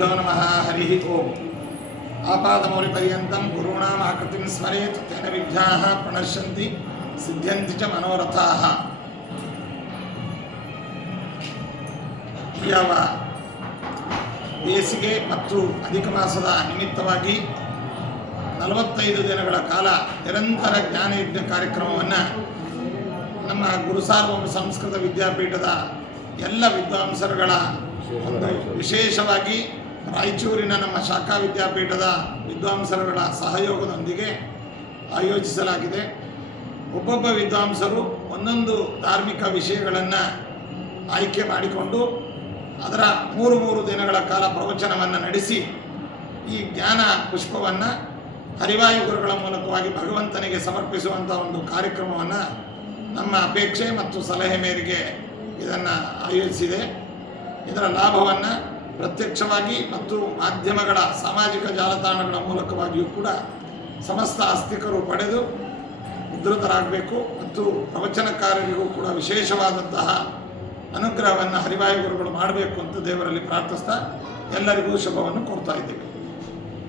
श्रीगुरुभ्यो नमः। हरि ओम। आपादमौलिपर्यन्तं गुरूणाम् आकृतिं स्मरेत् तेन विद्याः प्रणश्यन्ति सिद्ध्यन्ति च मनोरथाः। ಯಾವ ಬೇಸಿಗೆ ಮತ್ತು ಅಧಿಕ ಮಾಸದ ನಿಮಿತ್ತವಾಗಿ 45 ದಿನಗಳ ಕಾಲ ನಿರಂತರ ಜ್ಞಾನಯಜ್ಞ ಕಾರ್ಯಕ್ರಮವನ್ನು ನಮ್ಮ ಗುರುಸಾರ್ವಭೌಮ ಸಂಸ್ಕೃತ ವಿದ್ಯಾಪೀಠದ ಎಲ್ಲ ವಿದ್ವಾಂಸರುಗಳ ಒಂದು ವಿಶೇಷವಾಗಿ ರಾಯಚೂರಿನ ನಮ್ಮ ಶಾಖಾ ವಿದ್ಯಾಪೀಠದ ವಿದ್ವಾಂಸರುಗಳ ಸಹಯೋಗದೊಂದಿಗೆ ಆಯೋಜಿಸಲಾಗಿದೆ. ಒಬ್ಬೊಬ್ಬ ವಿದ್ವಾಂಸರು ಒಂದೊಂದು ಧಾರ್ಮಿಕ ವಿಷಯಗಳನ್ನು ಆಯ್ಕೆ ಮಾಡಿಕೊಂಡು ಅದರ 3 ದಿನಗಳ ಕಾಲ ಪ್ರವಚನವನ್ನು ನಡೆಸಿ ಈ ಜ್ಞಾನ ಪುಷ್ಪವನ್ನು ಹರಿವಾಯು ಗುರುಗಳ ಮೂಲಕವಾಗಿ ಭಗವಂತನಿಗೆ ಸಮರ್ಪಿಸುವಂಥ ಒಂದು ಕಾರ್ಯಕ್ರಮವನ್ನು ನಮ್ಮ ಅಪೇಕ್ಷೆ ಮತ್ತು ಸಲಹೆ ಮೇರೆಗೆ ಇದನ್ನು ಆಯೋಜಿಸಿದೆ. ಇದರ ಲಾಭವನ್ನು ಪ್ರತ್ಯಕ್ಷವಾಗಿ ಮತ್ತು ಮಾಧ್ಯಮಗಳ ಸಾಮಾಜಿಕ ಜಾಲತಾಣಗಳ ಮೂಲಕವಾಗಿಯೂ ಕೂಡ ಸಮಸ್ತ ಆಸ್ತಿಕರು ಪಡೆದು ಉದ್ಧತರಾಗಬೇಕು ಮತ್ತು ಪ್ರವಚನಕಾರರಿಗೂ ಕೂಡ ವಿಶೇಷವಾದಂತಹ ಅನುಗ್ರಹವನ್ನು ಹರಿವಾಯು ಗುರುಗಳು ಮಾಡಬೇಕು ಅಂತ ದೇವರಲ್ಲಿ ಪ್ರಾರ್ಥಿಸ್ತಾ ಎಲ್ಲರಿಗೂ ಶುಭವನ್ನು ಕೋರ್ತಾ ಇದ್ದೀವಿ.